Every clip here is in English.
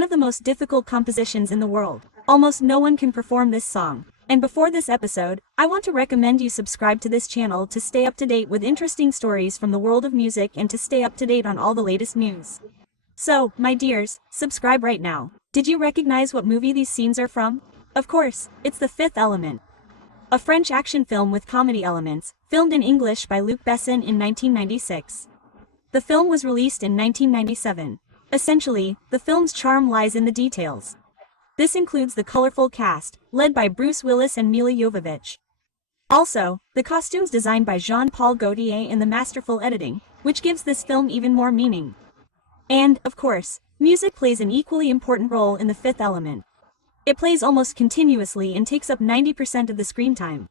one of the most difficult compositions in the world. Almost no one can perform this song. And before this episode, I want to recommend you subscribe to this channel to stay up to date with interesting stories from the world of music and to stay up to date on all the latest news. So, my dears, subscribe right now. Did you recognize what movie these scenes are from? Of course, it's The Fifth Element, a French action film with comedy elements, filmed in English by Luc Besson in 1996. The film was released in 1997. Essentially, the film's charm lies in the details. This includes the colorful cast, led by Bruce Willis and Mila Jovovich. Also, the costumes designed by Jean-Paul Gaultier and the masterful editing, which gives this film even more meaning. And, of course, music plays an equally important role in The Fifth Element. It plays almost continuously and takes up 90% of the screen time.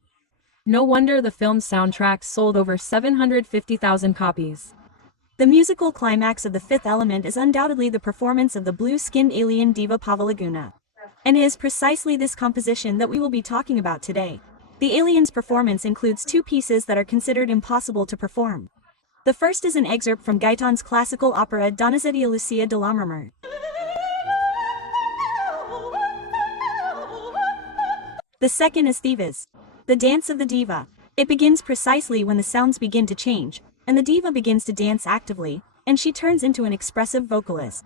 No wonder the film's soundtrack sold over 750,000 copies. The musical climax of The Fifth Element is undoubtedly the performance of the blue-skinned alien Diva Plavalaguna. And it is precisely this composition that we will be talking about today. The alien's performance includes two pieces that are considered impossible to perform. The first is an excerpt from Gaëtan's classical opera Donizetti Lucia de Lammermoor. The second is Thivas, the dance of the diva. It begins precisely when the sounds begin to change, and the diva begins to dance actively, and she turns into an expressive vocalist.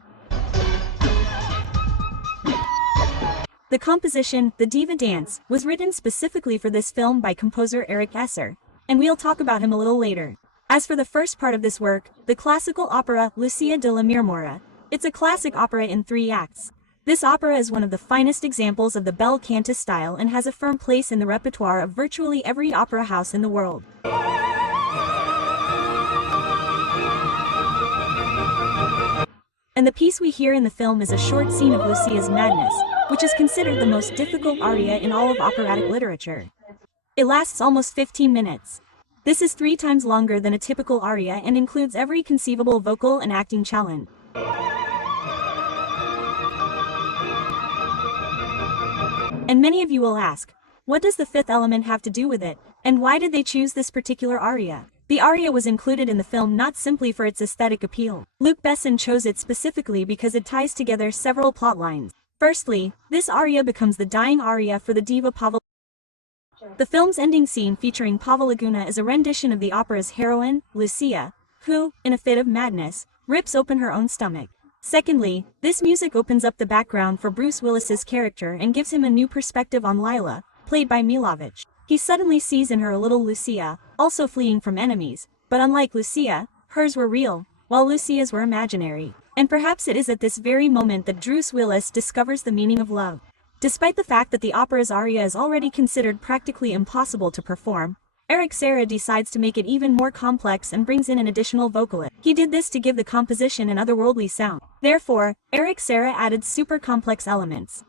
The composition, The Diva Dance, was written specifically for this film by composer Eric Esser, and we'll talk about him a little later. As for the first part of this work, the classical opera Lucia de la Marmora, it's a classic opera in 3 acts. This opera is one of the finest examples of the bel canto style and has a firm place in the repertoire of virtually every opera house in the world. And the piece we hear in the film is a short scene of Lucia's madness, which is considered the most difficult aria in all of operatic literature. It lasts almost 15 minutes. This is 3 times longer than a typical aria and includes every conceivable vocal and acting challenge. And many of you will ask, what does The Fifth Element have to do with it, and why did they choose this particular aria? The aria was included in the film not simply for its aesthetic appeal. Luc Besson chose it specifically because it ties together several plot lines. Firstly, this aria becomes the dying aria for the diva Plavalaguna. The film's ending scene featuring Plavalaguna is a rendition of the opera's heroine, Lucia, who, in a fit of madness, rips open her own stomach. Secondly, this music opens up the background for Bruce Willis's character and gives him a new perspective on Lila, played by Milovich. He suddenly sees in her a little Lucia, also fleeing from enemies, but unlike Lucia, hers were real, while Lucia's were imaginary. And perhaps it is at this very moment that Bruce Willis discovers the meaning of love. Despite the fact that the opera's aria is already considered practically impossible to perform, Eric Serra decides to make it even more complex and brings in an additional vocalist. He did this to give the composition an otherworldly sound. Therefore, Eric Serra added super complex elements.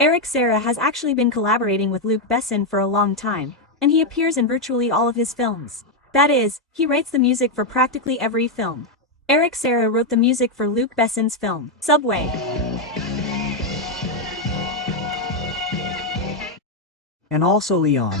Eric Serra has actually been collaborating with Luc Besson for a long time, and he appears in virtually all of his films. That is, he writes the music for practically every film. Eric Serra wrote the music for Luc Besson's film, Subway. And also Leon.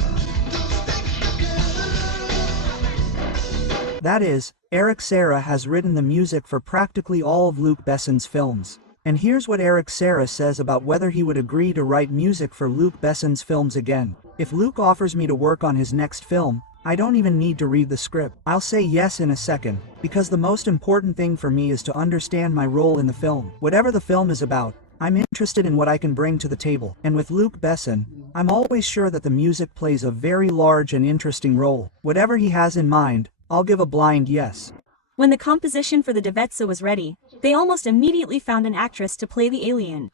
That is, Eric Serra has written the music for practically all of Luc Besson's films. And here's what Eric Serra says about whether he would agree to write music for Luc Besson's films again. If Luc offers me to work on his next film, I don't even need to read the script. I'll say yes in a second, because the most important thing for me is to understand my role in the film. Whatever the film is about, I'm interested in what I can bring to the table. And with Luc Besson, I'm always sure that the music plays a very large and interesting role. Whatever he has in mind, I'll give a blind yes. When the composition for the Divetsa was ready, they almost immediately found an actress to play the alien.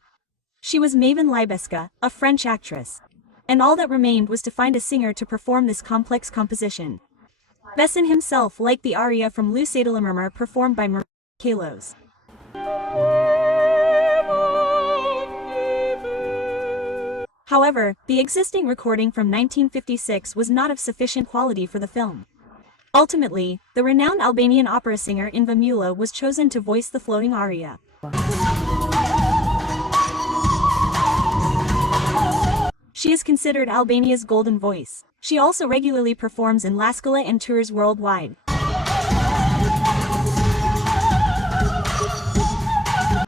She was Maven Libeska, a French actress. And all that remained was to find a singer to perform this complex composition. Besson himself liked the aria from Lucia de la Marmora performed by Maria Callos. However, the existing recording from 1956 was not of sufficient quality for the film. Ultimately, the renowned Albanian opera singer Inva Mula was chosen to voice the floating aria. She is considered Albania's golden voice. She also regularly performs in La Scala and tours worldwide.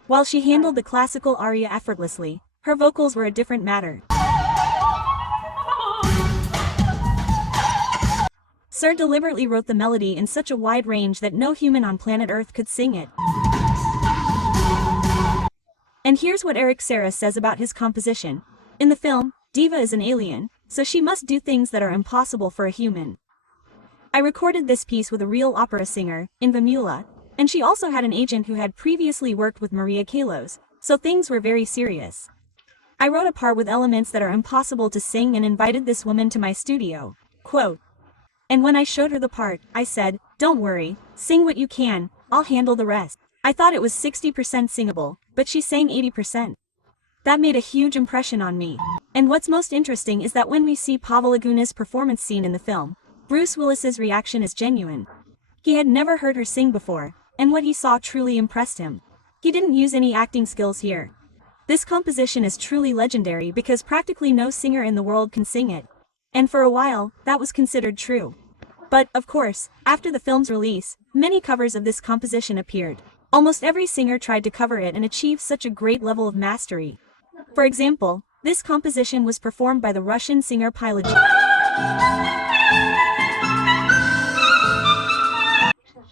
While she handled the classical aria effortlessly, her vocals were a different matter. Sir deliberately wrote the melody in such a wide range that no human on planet Earth could sing it. And here's what Eric Serra says about his composition. In the film, Diva is an alien, so she must do things that are impossible for a human. I recorded this piece with a real opera singer, Inva Mula, and she also had an agent who had previously worked with Maria Callas, so things were very serious. I wrote a part with elements that are impossible to sing and invited this woman to my studio. Quote. And when I showed her the part, I said, "Don't worry, sing what you can, I'll handle the rest." I thought it was 60% singable, but she sang 80%. That made a huge impression on me. And what's most interesting is that when we see Pavalaguna's performance scene in the film, Bruce Willis's reaction is genuine. He had never heard her sing before, and what he saw truly impressed him. He didn't use any acting skills here. This composition is truly legendary because practically no singer in the world can sing it. And for a while, that was considered true. But, of course, after the film's release, many covers of this composition appeared. Almost every singer tried to cover it and achieve such a great level of mastery. For example, this composition was performed by the Russian singer Plavalaguna.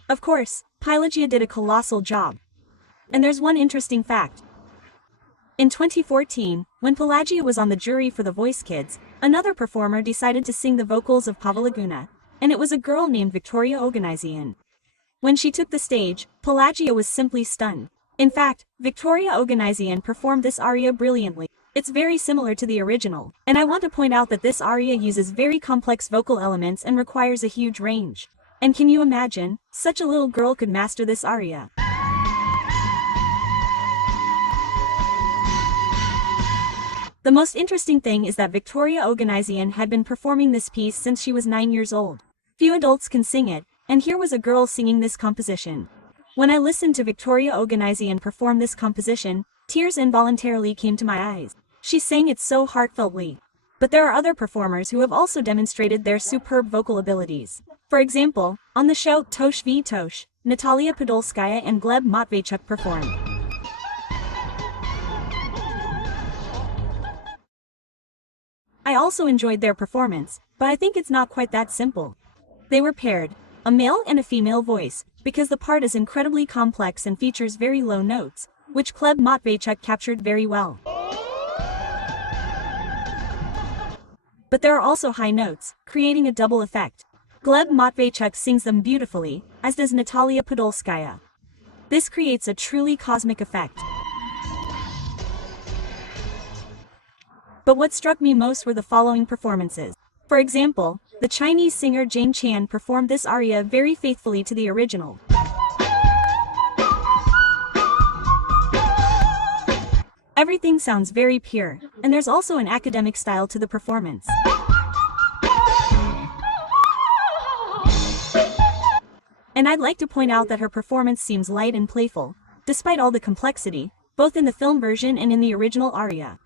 Of course, Plavalaguna did a colossal job. And there's one interesting fact. In 2014, when Plavalaguna was on the jury for The Voice Kids, another performer decided to sing the vocals of Plavalaguna, and it was a girl named Victoria Oganesian. When she took the stage, Plavalaguna was simply stunned. In fact, Victoria Oganesian performed this aria brilliantly. It's very similar to the original, and I want to point out that this aria uses very complex vocal elements and requires a huge range. And can you imagine, such a little girl could master this aria? The most interesting thing is that Victoria Oganesian had been performing this piece since she was 9 years old. Few adults can sing it, and here was a girl singing this composition. When I listened to Victoria Oganesian perform this composition, tears involuntarily came to my eyes. She sang it so heartfeltly. But there are other performers who have also demonstrated their superb vocal abilities. For example, on the show Tosh v Tosh, Natalia Podolskaya and Gleb Matveychuk performed. I also enjoyed their performance, but I think it's not quite that simple. They were paired, a male and a female voice, because the part is incredibly complex and features very low notes, which Gleb Matveychuk captured very well. But there are also high notes, creating a double effect. Gleb Matveychuk sings them beautifully, as does Natalia Podolskaya. This creates a truly cosmic effect. But what struck me most were the following performances. For example, the Chinese singer Jane Chan performed this aria very faithfully to the original. Everything sounds very pure, and there's also an academic style to the performance. And I'd like to point out that her performance seems light and playful, despite all the complexity, both in the film version and in the original aria.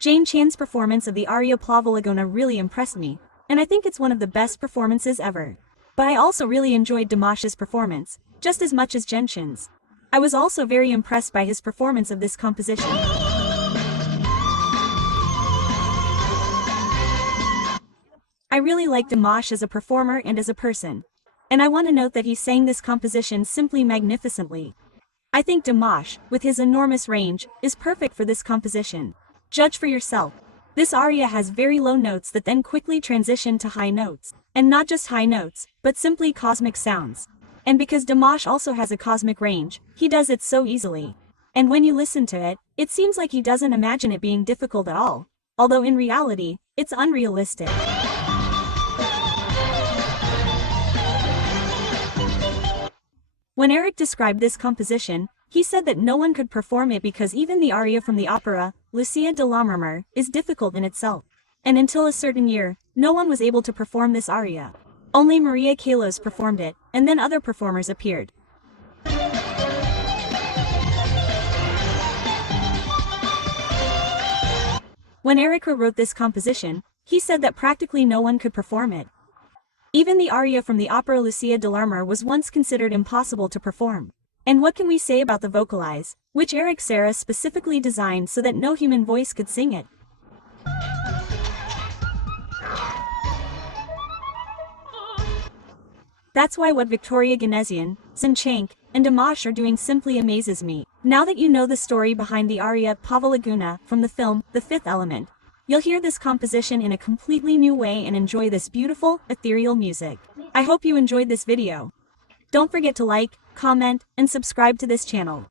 Jane Chan's performance of the Aria Plavalaguna really impressed me, and I think it's one of the best performances ever. But I also really enjoyed Dimash's performance, just as much as Genshin's. I was also very impressed by his performance of this composition. I really like Dimash as a performer and as a person. And I want to note that he sang this composition simply magnificently. I think Dimash, with his enormous range, is perfect for this composition. Judge for yourself. This aria has very low notes that then quickly transition to high notes. And not just high notes, but simply cosmic sounds. And because Dimash also has a cosmic range, he does it so easily. And when you listen to it, it seems like he doesn't imagine it being difficult at all. Although in reality, it's unrealistic. When Eric described this composition, he said that no one could perform it because even the aria from the opera, Lucia de Lammermoor, is difficult in itself. And until a certain year, no one was able to perform this aria. Only Maria Callas performed it, and then other performers appeared. When Eric wrote this composition, he said that practically no one could perform it. Even the aria from the opera Lucia di Lammermoor was once considered impossible to perform. And what can we say about the vocalize, which Eric Serra specifically designed so that no human voice could sing it? That's why what Victoria Ganesian, Zinchenko, and Dimash are doing simply amazes me. Now that you know the story behind the Aria Plavalaguna from the film, The Fifth Element, you'll hear this composition in a completely new way and enjoy this beautiful, ethereal music. I hope you enjoyed this video. Don't forget to like, comment, and subscribe to this channel.